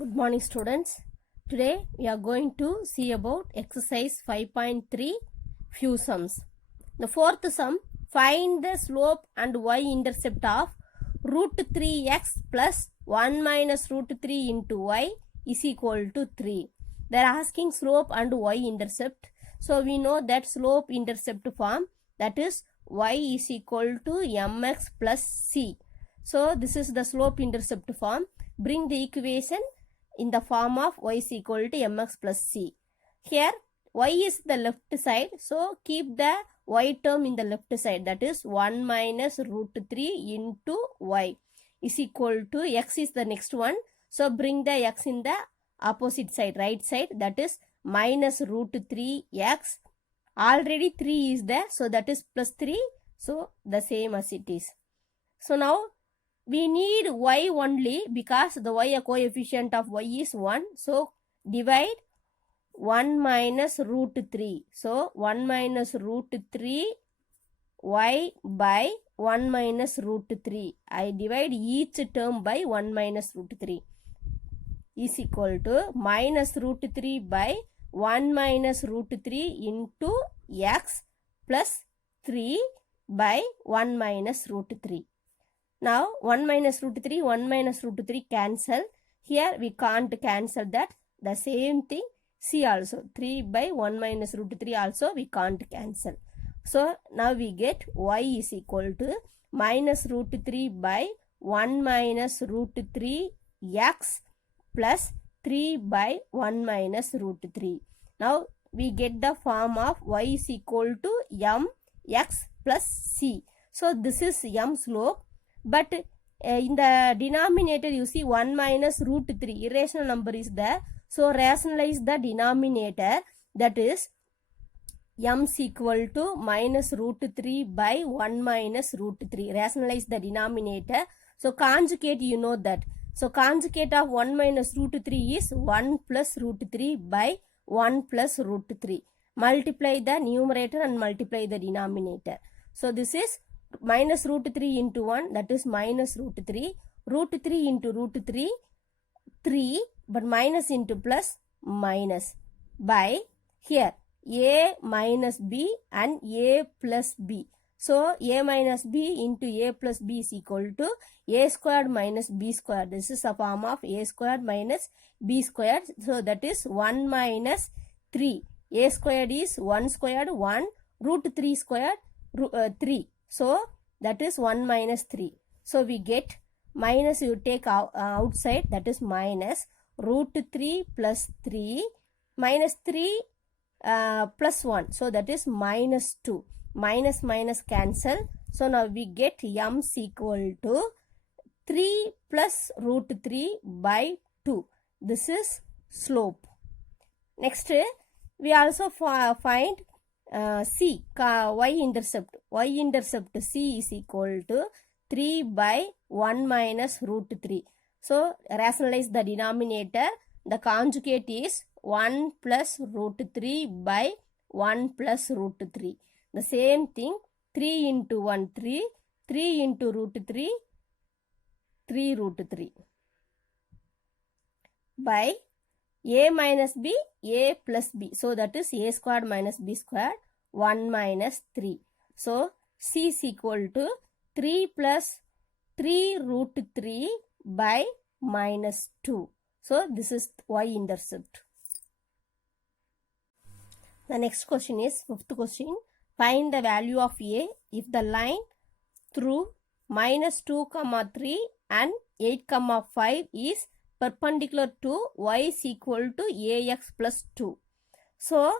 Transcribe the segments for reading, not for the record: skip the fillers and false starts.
Good morning, students. Today we are going to see about exercise 5.3 few sums. The fourth sum, find the slope and y-intercept of root 3x plus 1 minus root 3 into y is equal to 3. They are asking slope and y-intercept. So we know that slope-intercept form, that is y is equal to mx plus c. So this is the slope-intercept form. Bring the equation in the form of y is equal to mx plus c. Here y is the left side, so keep the y term in the left side, that is 1 minus root 3 into y is equal to x is the next one, so bring the x in the opposite side, right side, that is minus root 3x. Already 3 is there, so that is plus 3, so the same as it is. So now we need y only because the y coefficient of y is 1. So divide 1 minus root 3. So 1 minus root 3 y by 1 minus root 3. I divide each term by 1 minus root 3 is equal to minus root 3 by 1 minus root 3 into x plus 3 by 1 minus root 3. Now 1 minus root 3, 1 minus root 3 cancel. Here we can't cancel that. The same thing C also. 3 by 1 minus root 3 also we can't cancel. So now we get y is equal to minus root 3 by 1 minus root 3 x plus 3 by 1 minus root 3. Now we get the form of y is equal to m x plus c. So this is m slope. But in the denominator you see 1 minus root 3 irrational number is there, so rationalize the denominator, that is m is equal to minus root 3 by 1 minus root 3. Rationalize the denominator. So conjugate, you know that. So conjugate of 1 minus root 3 is 1 plus root 3 by 1 plus root 3. Multiply the numerator and multiply the denominator. So this is minus root 3 into 1, that is minus root 3. Root 3 into root 3, 3, but minus into plus, minus, by here a minus b and a plus b. So a minus b into a plus b is equal to a squared minus b squared. This is a form of a squared minus b squared. So that is 1 minus 3. A squared is 1 squared, 1, root 3 squared, 3. So that is 1 minus 3. So we get minus, you take outside, that is minus root 3 plus 3 minus 3 plus 1. So that is minus 2. Minus minus cancel. So now we get m is equal to 3 plus root 3 by 2. This is slope. Next we also find C, y-intercept. Y-intercept C is equal to 3 by 1 minus root 3. So rationalize the denominator. The conjugate is 1 plus root 3 by 1 plus root 3. The same thing, 3 into 1, 3. 3 into root 3, 3 root 3. By a minus b, a plus b. So that is a squared minus b squared, 1 minus 3. So C is equal to 3 plus 3 root 3 by minus 2. So this is y-intercept. The next question is, fifth question. Find the value of a if the line through minus 2, 3 and 8, 5 is perpendicular to y is equal to ax plus 2. So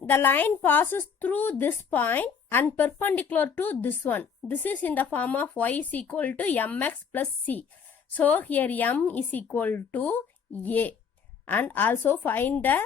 the line passes through this point and perpendicular to this one. This is in the form of y is equal to mx plus c. So here m is equal to a, and also find the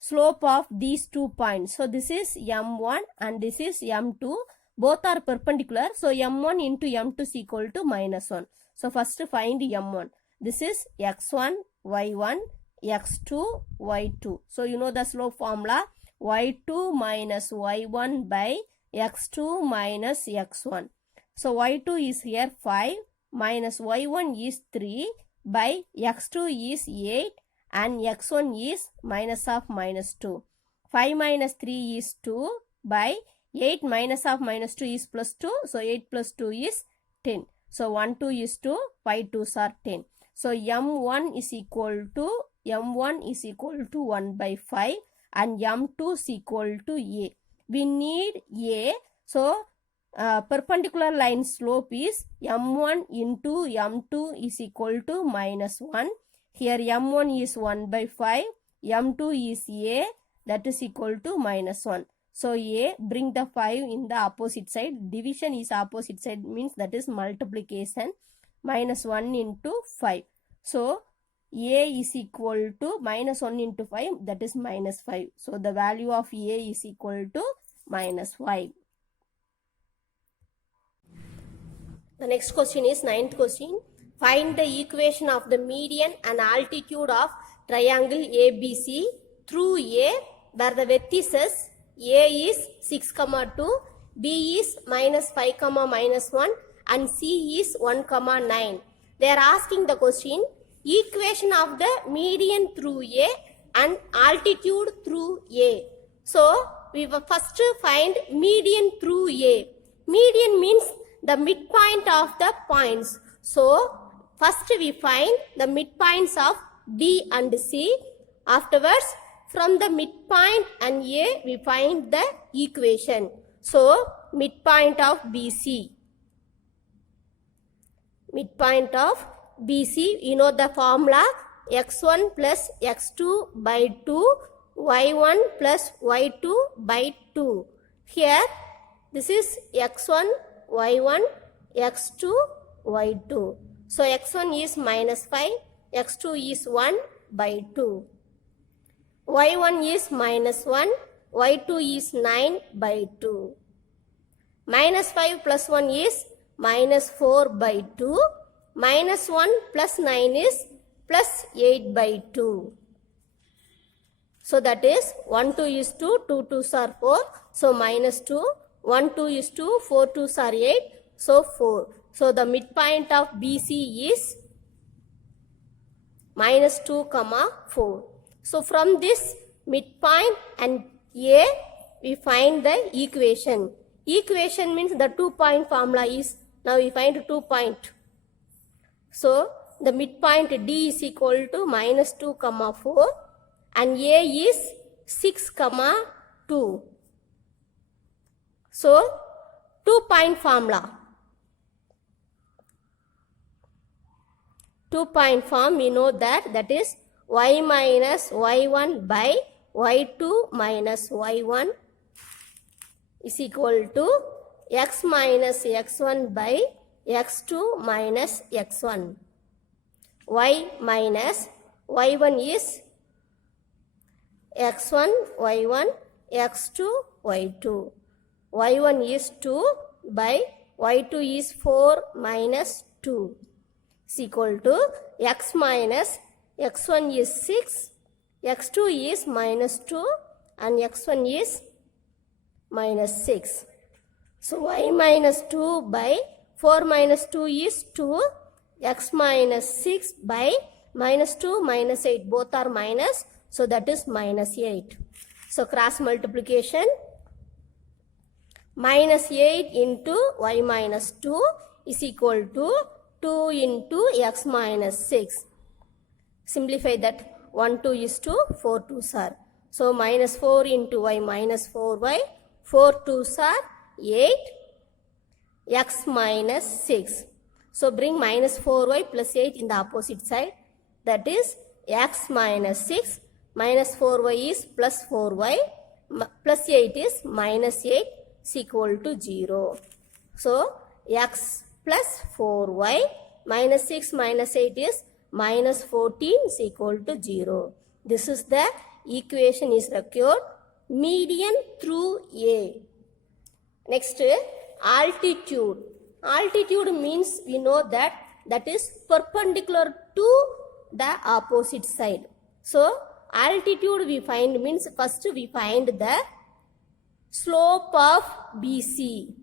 slope of these 2 points. So this is m1 and this is m2. Both are perpendicular. So m1 into m2 is equal to minus 1. So first find m1. This is x1, y1, x2, y2. So you know the slope formula, y2 minus y1 by x2 minus x1. So y2 is here 5 minus y1 is 3 by x2 is 8 and x1 is minus of minus 2. 5 minus 3 is 2 by 8 minus of minus 2 is plus 2. So 8 plus 2 is 10. So 1 2 is 2, 5 2s are 10. So m1 is equal to 1 by 5 and m2 is equal to a. We need a. So perpendicular line slope is m1 into m2 is equal to minus 1. Here m1 is 1 by 5, m2 is a, that is equal to minus 1. So a, bring the 5 in the opposite side. Division is opposite side, means that is multiplication. Minus 1 into 5. So a is equal to minus 1 into 5, that is minus 5. So the value of a is equal to minus 5. The next question is 9th question. Find the equation of the median and altitude of triangle ABC through A, where the vertices A is 6, 2, B is minus 5, minus 1 and C is 1, 9. They are asking the question, equation of the median through A and altitude through A. So we will first find median through A. Median means the midpoint of the points. So first we find the midpoints of B and C. Afterwards, from the midpoint and A, we find the equation. So midpoint of BC. Midpoint of BC, you know the formula, x1 plus x2 by 2, y1 plus y2 by 2. Here, this is x1, y1, x2, y2. So x1 is minus 5, x2 is 1 by 2. y1 is minus 1, y2 is 9 by 2. Minus 5 plus 1 is minus 4 by 2. Minus 1 plus 9 is plus 8 by 2. So that is 1 2 is 2, 2 2s are 4. So minus 2, 1 2 is 2, 4 2s are 8. So 4. So the midpoint of BC is minus 2, 4. So from this midpoint and A, we find the equation. Equation means the 2-point formula is, now we find 2 point. So the midpoint D is equal to minus 2, 4 and A is 6, 2. So 2-point formula. 2-point form, we know that is y minus y1 by y2 minus y1 is equal to x minus x1 by x2 minus x1. Y minus y1 is x1, y1, x2, y2. y1 is 2 by y2 is 4 minus 2 is equal to x minus x1 is 6, x2 is minus 2 and x1 is minus 6. So y minus 2 by 4 minus 2 is 2, x minus 6 by minus 2 minus 8, both are minus, so that is minus 8. So cross multiplication, minus 8 into y minus 2 is equal to 2 into x minus 6. Simplify that, 1 2 is 2, 4 2s are. So minus 4 into y minus 4y, 4 2s are 8, x minus 6. So bring minus 4y plus 8 in the opposite side, that is x minus 6, minus 4y is plus 4y, plus 8 is minus 8 is equal to 0. So x plus 4y minus 6 minus 8 is minus 14 is equal to 0. This is the equation is required, median through A. Next, altitude. Altitude means we know that is perpendicular to the opposite side. So altitude we find means first we find the slope of BC.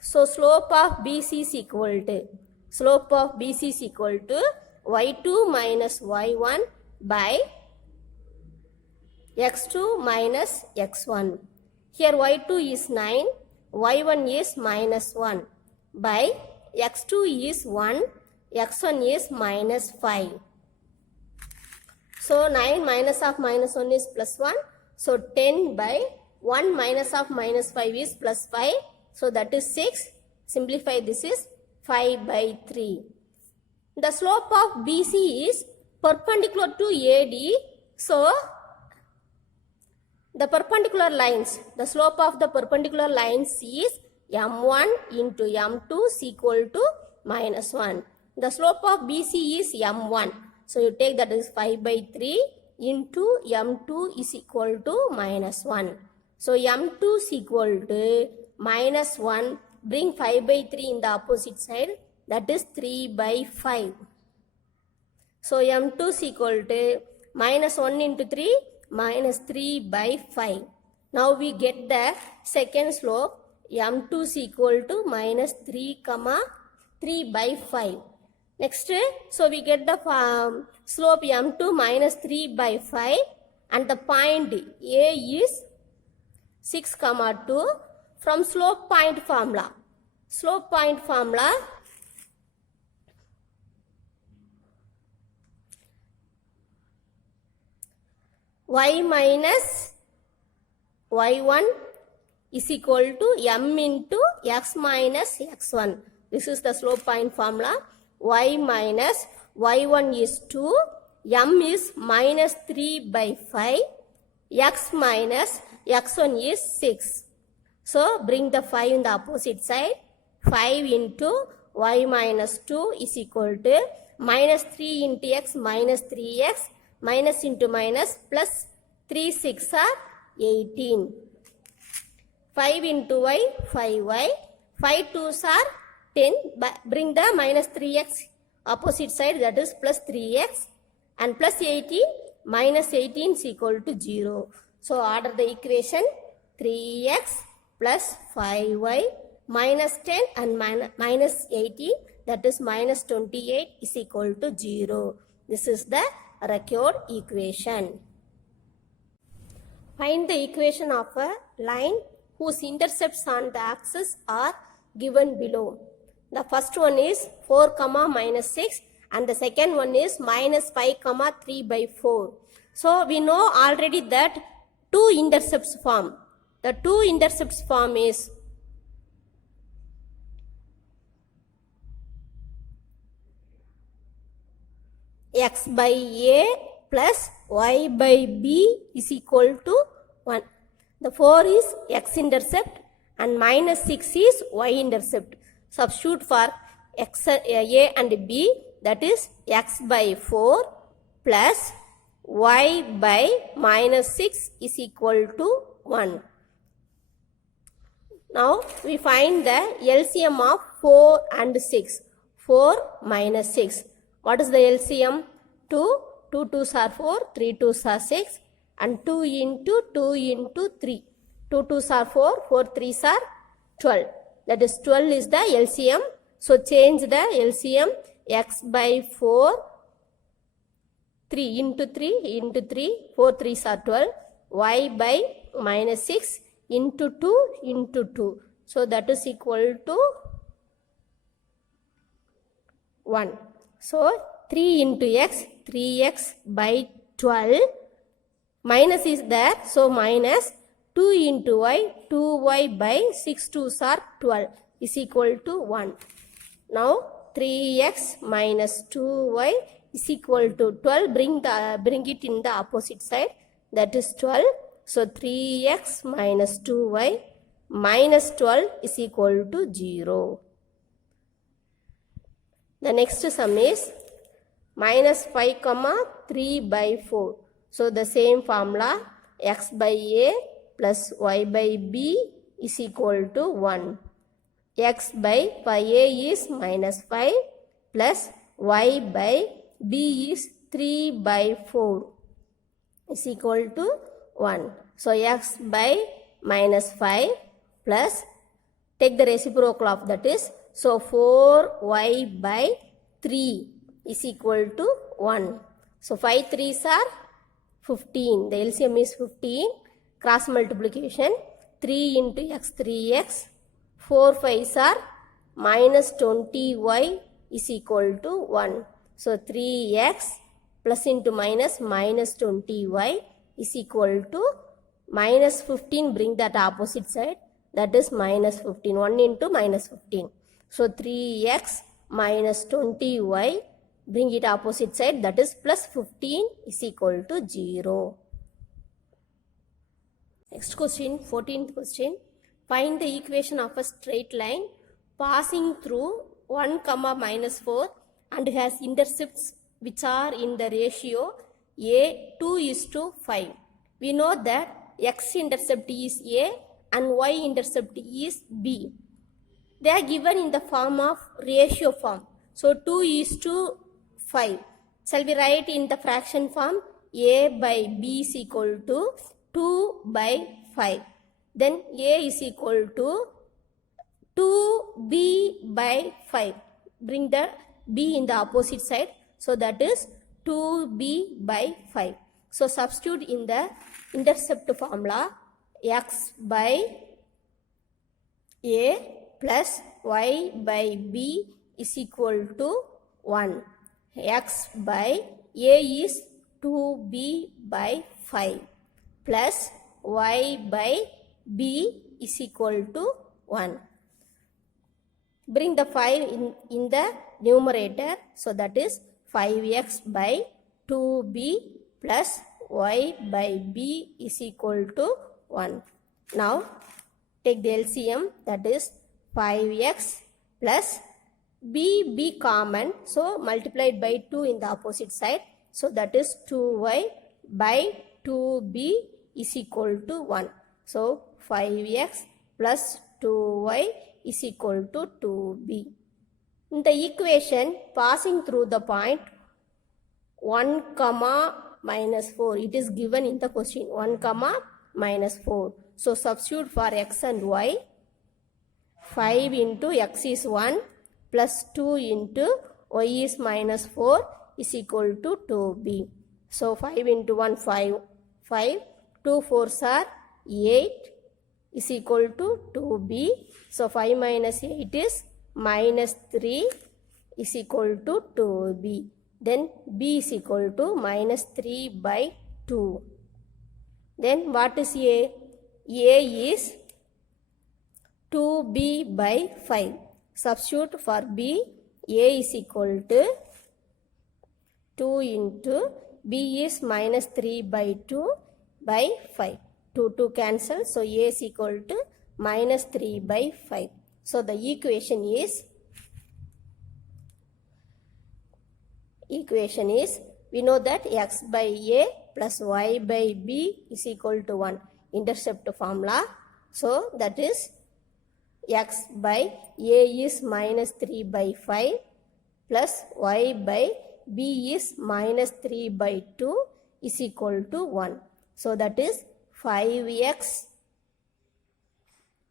So slope of BC is equal to Slope of BC is equal to y2 minus y1 by x2 minus x1. Here y2 is 9, y1 is minus 1 by x2 is 1, x1 is minus 5. So 9 minus of minus 1 is plus 1. So 10 by 1 minus of minus 5 is plus 5. So that is 6. Simplify, this is 5 by 3. The slope of BC is perpendicular to AD. So the perpendicular lines, the slope of the perpendicular lines is m1 into m2 is equal to minus 1. The slope of BC is m1. So you take that is 5 by 3 into m2 is equal to minus 1. So m2 is equal to minus 1. Bring 5 by 3 in the opposite side. That is 3 by 5. So m2 is equal to minus 1 into 3 minus 3 by 5. Now we get the second slope. M2 is equal to minus 3 comma 3 by 5. Next, so we get the slope m2 minus 3 by 5 and the point A is 6 comma 2 from slope point formula. Slope point formula, y minus y1 is equal to m into x minus x1. This is the slope point formula. Y minus y1 is 2, m is minus 3 by 5, x minus x1 is 6. So bring the 5 in the opposite side. 5 into y minus 2 is equal to minus 3 into x minus 3x minus into minus plus 3 6 are 18. 5 into y, 5y. 5 2s are 10. Bring the minus 3x opposite side, that is plus 3x. And plus 18 minus 18 is equal to 0. So order the equation 3x plus 5y minus 10 and minus 18, that is minus 28 is equal to 0. This is the required equation. Find the equation of a line whose intercepts on the axis are given below. The first one is 4 comma minus 6 and the second one is minus 5 comma 3 by 4. So we know already that two intercepts form. The two intercepts form is x by a plus y by b is equal to 1. The 4 is x-intercept and minus 6 is y-intercept. Substitute for x, a and b, that is x by 4 plus y by minus 6 is equal to 1. Now we find the LCM of 4 and 6. 4 minus 6. What is the LCM? 2. 2 2s are 4, 3 2s are 6 and 2 into 2 into 3. 2 2s are 4, 4 3s are 12. That is 12 is the LCM. So change the LCM, x by 4, 3 into 3 into 3, 4 3s are 12, y by minus 6 into 2 into 2. So that is equal to 1. So 3 into x, 3x by 12, minus is there, so minus 2 into y, 2y by 6 2s are 12 is equal to 1. Now 3x minus 2y is equal to 12. Bring it in the opposite side, that is 12. So 3x minus 2y minus 12 is equal to 0. The next sum is minus 5 comma 3 by 4. So the same formula, x by a plus y by b is equal to 1. X by 5a is minus 5 plus y by b is 3 by 4 is equal to 1. So x by minus 5 plus, take the reciprocal of that is, So 4y by 3 is equal to 1. So 5 3s are 15. The LCM is 15. Cross multiplication. 3 into x 3x. 4 5s are minus 20y is equal to 1. So 3x plus into minus 20y is equal to minus 15. Bring that opposite side. That is minus 15. 1 into minus 15. So 3x minus 20y. Bring it opposite side. That is plus 15 is equal to 0. Next question, 14th question. Find the equation of a straight line passing through 1, minus 4 and has intercepts which are in the ratio a 2:5. We know that x-intercept is a and y-intercept is b. They are given in the form of ratio form. So 2:5. Shall we write in the fraction form? A by b is equal to 2 by 5. Then a is equal to 2b by 5. Bring the b in the opposite side. So that is 2b by 5. So substitute in the intercept formula x by a plus y by b is equal to 1. X by a is 2b by 5 plus y by b is equal to 1. Bring the 5 in the numerator. So that is 5x by 2b plus y by b is equal to 1. Now take the LCM. That is 5x plus b common. So multiplied by 2 in the opposite side. So that is 2y by 2b is equal to 1. So 5x plus 2y is equal to 2b. In the equation passing through the point 1, minus 4. It is given in the question 1, minus 4. So substitute for x and y. 5 into x is 1 plus 2 into y is minus 4 is equal to 2b. So 5 into 1, 5. 2 4s are 8 is equal to 2b. So 5 minus 8 is minus 3 is equal to 2b. Then b is equal to minus 3 by 2. Then what is a? A is 2b by 5. Substitute for b. A is equal to 2 into b is minus 3 by 2 by 5. 2 cancel. So a is equal to minus 3 by 5. So the equation is we know that x by a plus y by b is equal to 1. Intercept formula. So that is x by a is minus 3 by 5 plus y by b is minus 3 by 2 is equal to 1. So that is 5x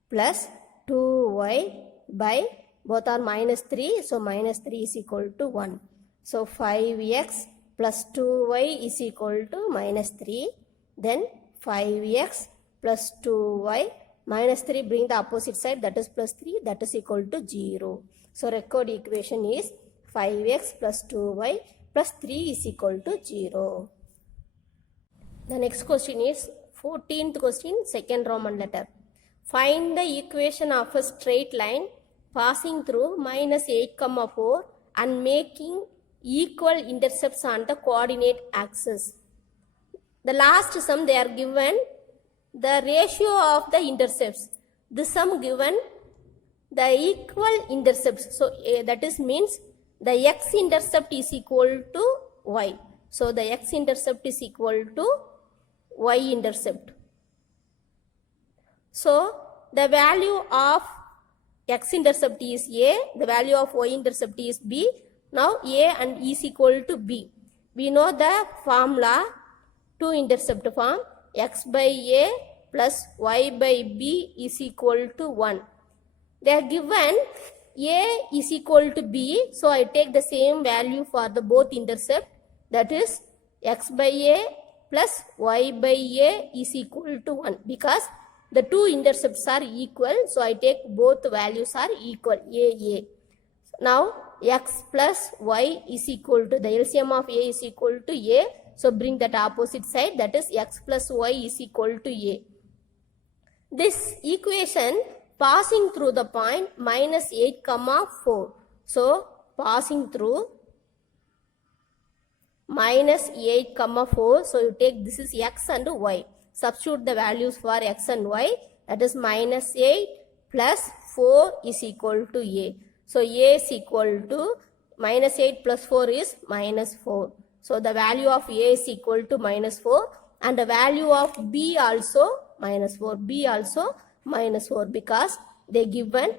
plus 2y by both are minus 3. So minus 3 is equal to 1. So 5x plus 2y is equal to minus 3. Then 5x plus 2y minus 3, bring the opposite side, that is plus 3, that is equal to 0. So record equation is 5x plus 2y plus 3 is equal to 0. The next question is 14th question, second Roman letter. Find the equation of a straight line passing through minus 8, 4 and making equal intercepts on the coordinate axis. The last sum they are given the ratio of the intercepts. This sum given the equal intercepts. So that is means the x-intercept is equal to y. So the x-intercept is equal to y-intercept. So the value of x-intercept is a, the value of y-intercept is b. Now a and is equal to b. We know the formula to intercept form x by a plus y by b is equal to 1. They are given A is equal to B, so I take the same value for the both intercept, that is x by A plus y by A is equal to 1, because the two intercepts are equal, so I take both values are equal, A. Now x plus y is equal to, the LCM of A is equal to A, so bring that opposite side, that is x plus y is equal to A. This equation passing through the point minus 8 comma 4. So passing through minus 8 comma 4. So you take, this is x and y. Substitute the values for x and y, that is minus 8 plus 4 is equal to A. So A is equal to minus 8 plus 4 is minus 4. So the value of A is equal to minus 4 and the value of B also minus 4. B also minus 4 because they given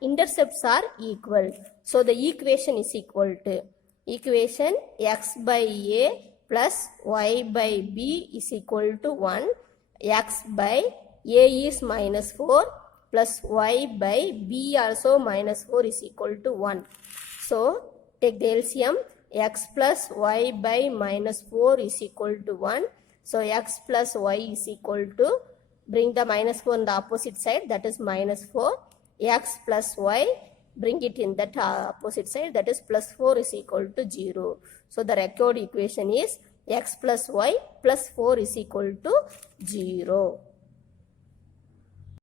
intercepts are equal. So the equation is equal to equation x by A plus y by B is equal to 1. X by A is minus 4 plus y by B also minus 4 is equal to 1. So take the LCM, x plus y by minus 4 is equal to 1. So x plus y is equal to, bring the minus 4 on the opposite side, that is minus 4. X plus y, bring it in that opposite side, that is plus 4 is equal to 0. So the required equation is x plus y plus 4 is equal to 0.